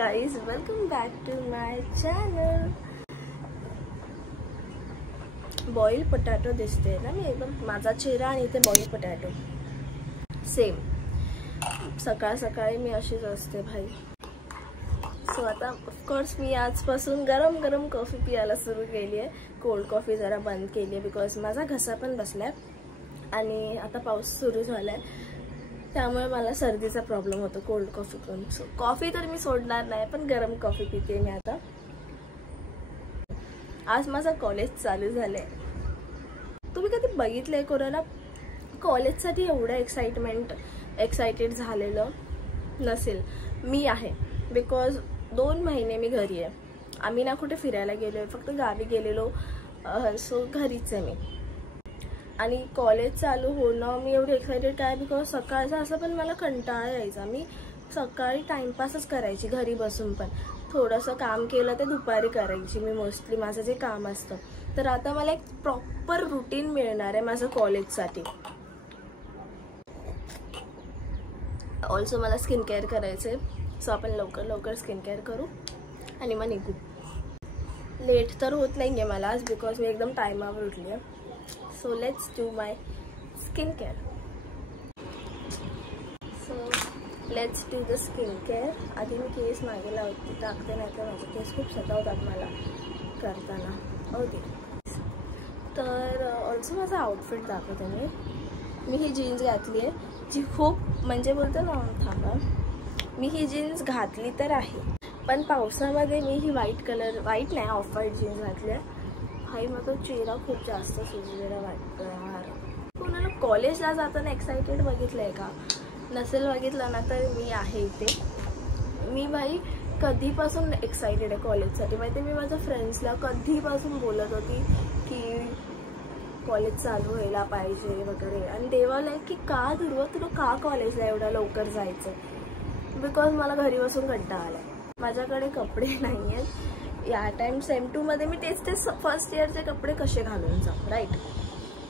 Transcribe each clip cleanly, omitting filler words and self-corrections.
guys, welcome back to my channel. Boil potato दिसते ना मी एकदम, माझा चेहरा आणि इथे बॉईल पोटॅटो सेम. सकाळ सकाळी मी अशीच असते भाई. सो आता ऑफकोर्स मी आजपासून गरम गरम कॉफी पियाला सुरू केली आहे. कोल्ड कॉफी जरा बंद केली आहे बिकॉज माझा घसा पण बसलाय आणि आता पाऊस सुरू झालाय त्यामुळे मला सर्दीचा प्रॉब्लेम होतो कोल्ड कॉफी पिऊन. सो कॉफी तर मी सोडणार नाही पण गरम कॉफी पिते मी आता. आज माझं कॉलेज चालू झालंय. तुम्ही कधी बघितलंय कोणाला कॉलेजसाठी एवढं एक्साइटेड झालेलं नसेल. मी आहे बिकॉज 2 महिने मी घरी आहे. आम्ही ना कुठे फिरायला गेलोय, फक्त गावी गेलेलो. सो घरीच आहे मी. आणि कॉलेज चालू होणं मी एवढी एक्साइटेड काय बिकॉज सकाळचा असं पण मला कंटाळा यायचा. मी सकाळी टाइमपासच करायची घरी बसून, पण थोडंसं काम केलं ते दुपारी करायची मी मोस्टली माझं जे काम असतं. तर आता मला एक प्रॉपर रुटीन मिळणार आहे माझं कॉलेजसाठी. ऑल्सो मला स्किन केअर करायचं आहे. सो आपण लवकर स्किन केअर करू आणि मग निघू. लेट तर होत नाही आहे मला आज बिकॉज मी एकदम टायमावर उठली आहे. So let's do my skin care. So let's do the skin care. आधी मी केस मागे टाकते नाही तर माझे केस खूप सतावतात मला करताना. ओके, तर ऑल्सो माझा आउटफिट दाखवते मी ही जीन्स घातली आहे जी खूप म्हणजे बोलतो ना, थांबा, मी ही जीन्स घातली तर आहे पण पावसामध्ये मी ही व्हाईट नाही ऑफ व्हाईट जीन्स घातली आहे. हाई माझा चेहरा खूप जास्त सुजलेला वाटतो यार. कोणाला कॉलेजला जाताना एक्साइटेड बघितलं आहे का? नसेल बघितलं ना तर मी आहे इथे. मी भाई कधीपासून एक्साइटेड आहे कॉलेजसाठी माहिती. मी माझ्या फ्रेंड्सला कधीपासून बोलत होती की कॉलेज चालू व्हायला पाहिजे वगैरे. आणि देवाला की का तुला का कॉलेजला एवढं लवकर जायचं? बिकॉज मला घरी बसून कंटाळा आलाय. माझ्याकडे कपडे नाही आहेत या टाइम सेम 2 मध्ये. मी तेच फर्स्ट इयरचे कपडे कसे घालून जाऊ, राईट?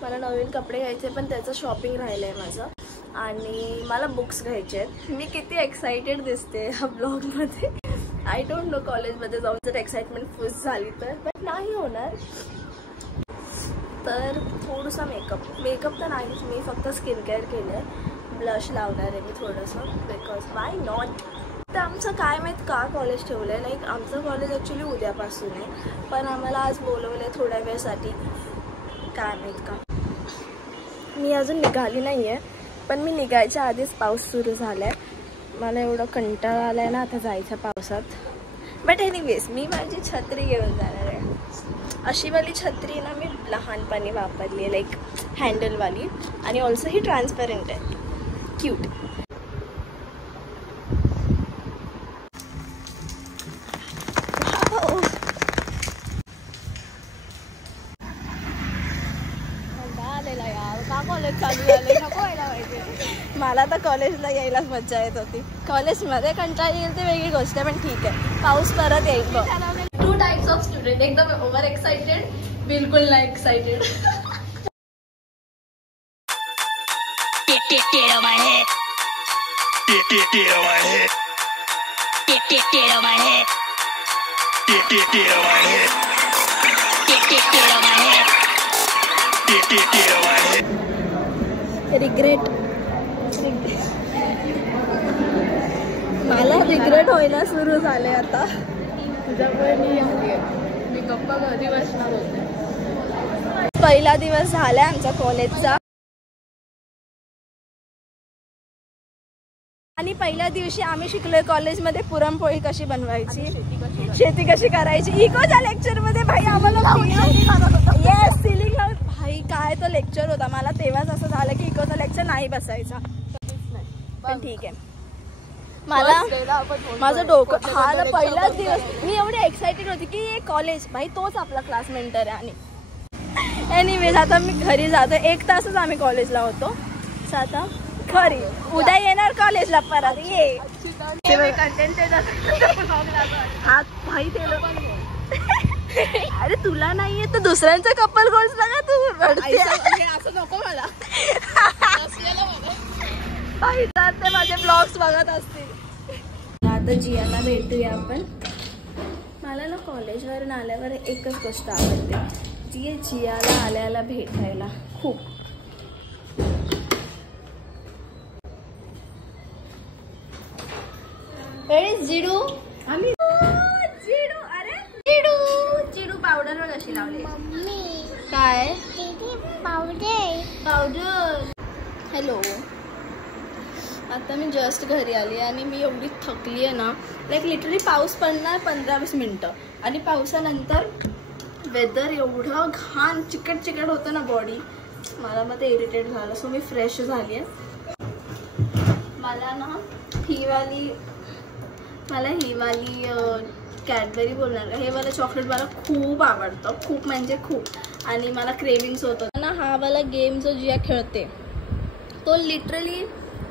मला नवीन कपडे घ्यायचे पण त्याचं शॉपिंग राहिलं आहे माझं. आणि मला बुक्स घ्यायचे आहेत. मी किती एक्साइटेड दिसते ह्या ब्लॉगमध्ये. आय डोंट नो कॉलेजमध्ये जाऊन जर एक्साइटमेंट फुस झाली तर, बट नाही होणार. तर थोडंसं मेकअप तर नाहीच, मी फक्त स्किन केअर केलं आहे. ब्लश लावणार आहे मी थोडंसं बिकॉज वाय नॉट. तर आमचं काय माहीत का कॉलेज ठेवलं आहे. लाईक आमचं कॉलेज ॲक्च्युली उद्यापासून आहे पण आम्हाला आज बोलवलं आहे थोड्या वेळसाठी. काय माहीत का. मी अजून निघाली नाही आहे पण मी निघायच्या आधीच पाऊस सुरू झाला आहे. मला एवढं कंटाळा आला आहे ना आता जायचं पावसात. बट एनिवेज मी माझी छत्री घेऊन जाणार आहे. अशीवाली छत्री ना मी लहानपणी वापरली आहे, लाईक हँडलवाली. आणि ऑल्सो ही ट्रान्सपरंट आहे, क्यूट. मला तर कॉलेजला यायलाच मज्जा येत होती. कॉलेजमध्ये कंटाळा येईल ते वेगळी गोष्ट आहे पण ठीक आहे. पाऊस परत येईल. 2 टाइप्स ऑफ स्टुडंट, एकदम ओव्हर एक्साइटेड, बिलकुल नाही एक्साइटेड. मला रिग्रेट व्हायला सुरू झाले आता. मी गप्पा घरी बसणार होते. पहिला दिवस झालाय आमच्या कॉलेजचा आणि पहिल्या दिवशी आम्ही शिकलोय कॉलेजमध्ये पुरणपोळी कशी बनवायची, शेती कशी करायची. इकोच्या लेक्चरमध्ये भाई आम्हाला येस सिलिंग भाई काय तो लेक्चर होता. मला तेव्हाच असं झालं की इकोचा लेक्चर नाही बसायचा पण ठीक आहे. मला माझं डोकं हा ना पहिलाच दिवस मी एवढी एक्साइटेड होती की कॉलेज भाई तोच आपला क्लास मेंटर आहे. आणि एनिवेज आता मी घरी जातो. 1 तासच आम्ही कॉलेजला होतो. आता घरी उद्या येणार कॉलेजला परत. ये हा भाई ते अरे तुला नाहीये तर दुसऱ्यांचा कपल गोल्स बघा तू. असं नको मला. भाई तर ते माझे ब्लॉग्स बघत असतील. आता जियाला भेटूया आपण. मला ना कॉलेजवरून आल्यावर एकच गोष्ट आवडते, जियाला आल्याला भेटायला खूप. जिडू आम्ही जिडू, अरे जिडू जिडू पावडर वर कशी लावली? काय पावडर? हॅलो, आता मी जस्ट घरी आली आणि मी एवढी थकली आहे ना. लाईक लिटरली पाऊस पडणार 15-20 मिनटं आणि पावसानंतर वेदर एवढं घाण चिकट होतं ना बॉडी. मला मग ते इरिटेट झालं. सो मी फ्रेश झाली आहे. मला ना ही वाली कॅडबरी बोलणार का, हे वाला चॉकलेट मला खूप आवडतं, खूप म्हणजे खूप. आणि मला क्रेविंग्स होतं ना. हा वाला गेम जो जिया खेळते तो लिटरली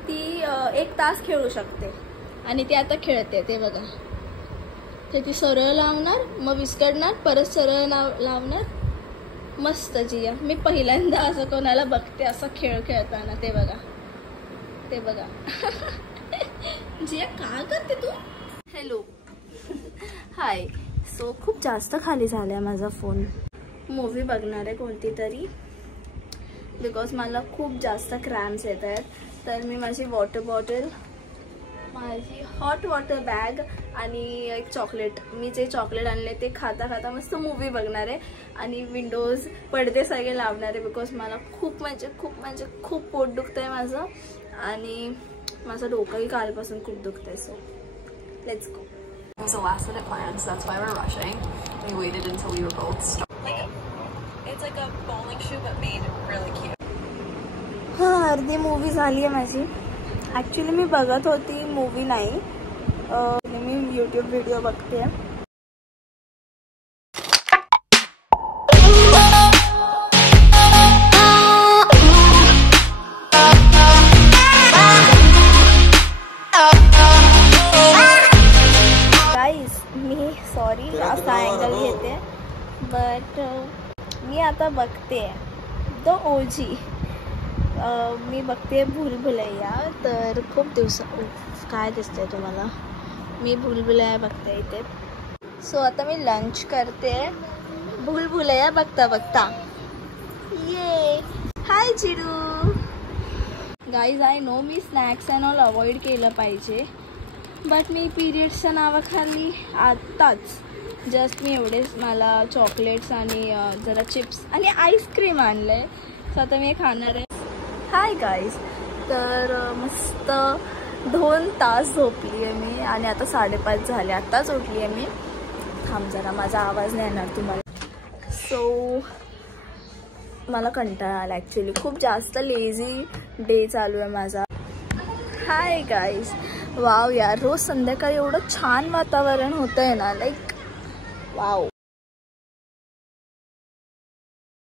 ती 1 तास खेळू शकते आणि ती आता खेळते. ते बघा, ते ती सरळ लावणार, मग विस्कटणार, परत सरळ लावणार. मस्त जिया. मी पहिल्यांदा असं कोणाला बघते असं खेळ खेळताना. ते बघा जिया काय करते तू? हॅलो, हाय. सो खूप जास्त खाली झाला आहे माझा फोन. मूवी बघणार आहे कोणती तरी, बिकॉज मला खूप जास्त क्रॅम्प्स येत आहेत. तर मी माझी वॉटर बॉटल, माझी हॉट वॉटर बॅग आणि एक चॉकलेट, मी जे चॉकलेट आणले ते खाता मस्त मूवी बघणार आहे. आणि विंडोज पडदे सगळे लावणार आहे, बिकॉज मला खूप म्हणजे खूप पोट दुखतं आहे माझं आणि माझं डोकंही कालपासून खूप दुखतं आहे. So let's go. It was a last minute plan, so that's why we're rushing. We waited until we were both stuck. It's like a bowling shoe but made really cute. अर्धी मूवी झाली आहे माझी. Actually मी बघत होती movie नाही, मी YouTube video बघते. मी sorry जास्त angle घेते, बट मी आता बघते द ओजी. मी बघते भूलभुलैया. तर खूप काय दिसतंय तुम्हाला? मी भूलभुलैया बघते इथे. सो आता मी लंच करते भूलभुलैया बघता. ये हाय चिडू. Guys, I know me snacks and all avoid केलं पाहिजे, बट मी पिरियड्सच्या नावाखाली आत्ताच जस्ट मी एवढेच मला चॉकलेट्स आणि जरा चिप्स आणि आईस्क्रीम आणलं आहे. सो आता मी खाणार आहे. हाय गाईज, तर मस्त 2 तास झोपली आहे मी आणि आता 5:30 झाले. आत्ताच उठली आहे मी. थांब जरा, माझा आवाज नाही येणार तुम्हाला. सो मला कंटाळा आला ॲक्च्युली. खूप जास्त लेझी डे चालू आहे माझा. हाय गाईज, वाव यार, रोज संध्याकाळी एवढं छान वातावरण होतं आहे ना, लाईक वाव.